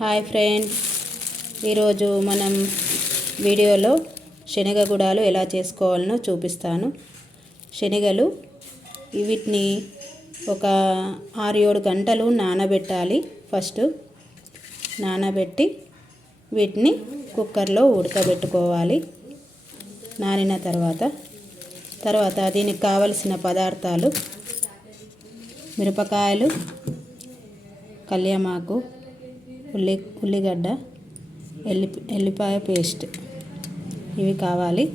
Hi friends ఈరోజు మనం వీడియోలో శనగ గుడాలు ఎలా చేసుకోవాలనో చూపిస్తాను. శనగలు వీటిని ఒక ఆరు ఏడు గంటలు నానబెట్టాలి. ఫస్ట్ నానబెట్టి వీటిని కుక్కర్లో ఉడకబెట్టుకోవాలి. నానిన తర్వాత తర్వాత దీనికి కావలసిన పదార్థాలు మిరపకాయలు కళ్యామాకు ఉల్లి ఉల్లిగడ్డ ఎల్లి ఎల్లిపాయ పేస్ట్ ఇవి కావాలి.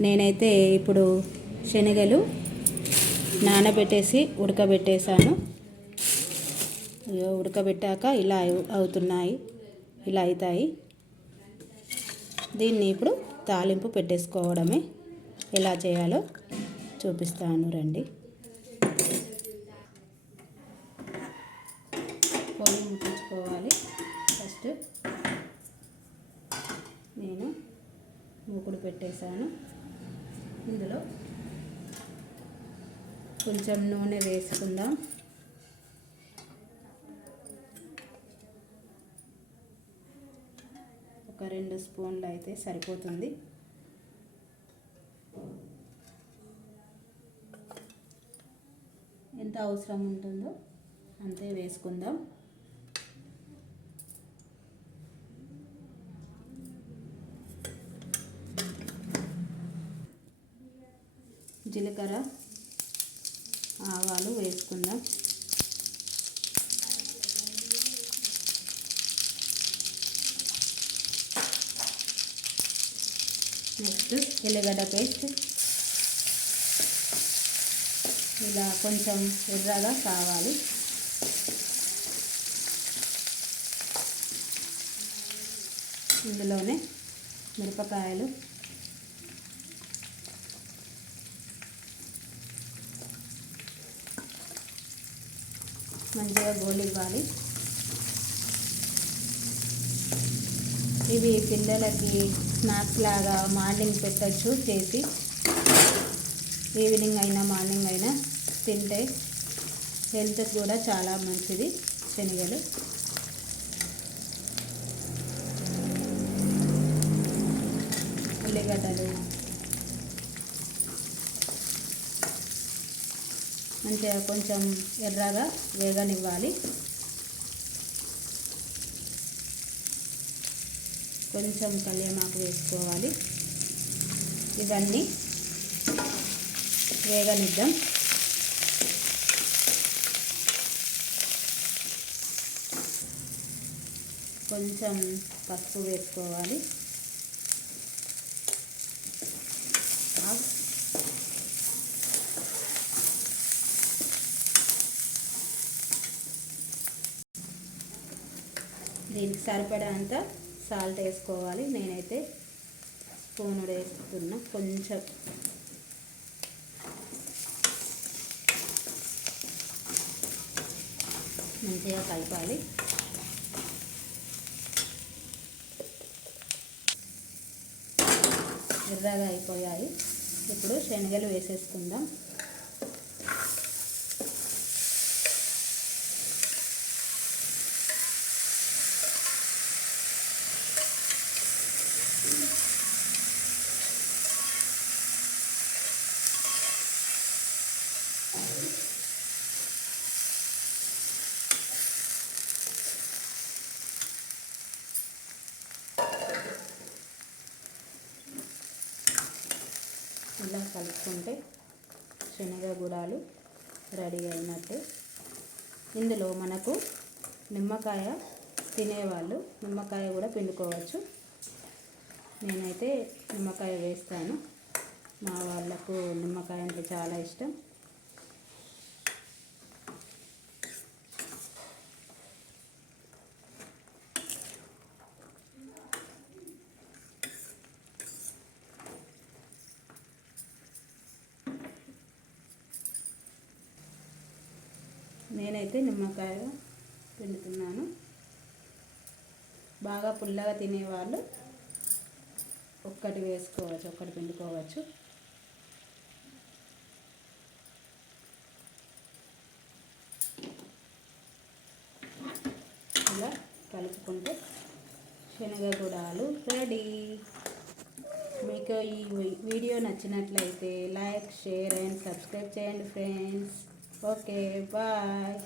నేనైతే ఇప్పుడు శనగలు నానబెట్టేసి ఉడకబెట్టేశాను. ఉడకబెట్టాక ఇలా అవుతున్నాయి. ఇలా అవుతాయి. దీన్ని ఇప్పుడు తాలింపు పెట్టేసుకోవడమే. ఎలా చేయాలో చూపిస్తాను రండి. పొయ్యి ముట్టించుకోవాలి. ఫస్ట్ నేను మూకుడు పెట్టేశాను. ఇందులో కొంచెం నూనె వేసుకుందాం. ఒక రెండు స్పూన్లు అయితే సరిపోతుంది. ఎంత అవసరం ఉంటుందో అంతే వేసుకుందాం. జీలకర్ర ఆవాలు వేసుకుందాం. నెక్స్ట్ ఎల్లిగడ్డ పేస్ట్. ఇలా కొంచెం ఎర్రగా కావాలి. ఇందులోనే మిరపకాయలు మంచిగా గోలివ్వాలి ఇవి పిల్లలకి స్నాక్స్ లాగా మార్నింగ్ పెట్టచ్చు చేసి. ఈవినింగ్ అయినా మార్నింగ్ అయినా తింటే హెల్త్ కూడా చాలా మంచిది శనగలు. ఉల్లిగడ్డలు. మంచిగా కొంచెం ఎర్రగా వేగనివ్వాలి. కొంచెం కళ్యామాకు వేసుకోవాలి. ఇవన్నీ వేగనిద్దాం. కొంచెం పసుపు వేసుకోవాలి. దీనికి సరిపడా అంత సాల్ట్ వేసుకోవాలి. నేనైతే స్పూనుడు వేస్తున్నా కొంచెం మంచిగా కలపాలి. ఎర్రగా అయిపోయాయి. ఇప్పుడు శనగలు వేసేసుకుందాం. ఇలా కలుపుకుంటే శనగ గుడాలు రెడీ అయినట్టే. ఇందులో మనకు నిమ్మకాయ తినేవాళ్ళు నిమ్మకాయ కూడా పిండుకోవచ్చు. నేనైతే నిమ్మకాయ వేస్తాను. మా వాళ్ళకు నిమ్మకాయ అంటే చాలా ఇష్టం. నేనైతే నిమ్మకాయ పిండుతున్నాను. బాగా పుల్లగా తినేవాళ్ళు ఒక్కటి వేసుకోవచ్చు ఒక్కటి పిండుకోవచ్చు. ఇలా కలుపుకుంటే శనగగుడాలు రెడీ. మీకు ఈ వీ- వీడియో నచ్చినట్లయితే లైక్ షేర్ అండ్ సబ్స్క్రైబ్ చేయండి ఫ్రెండ్స్. Okay, bye.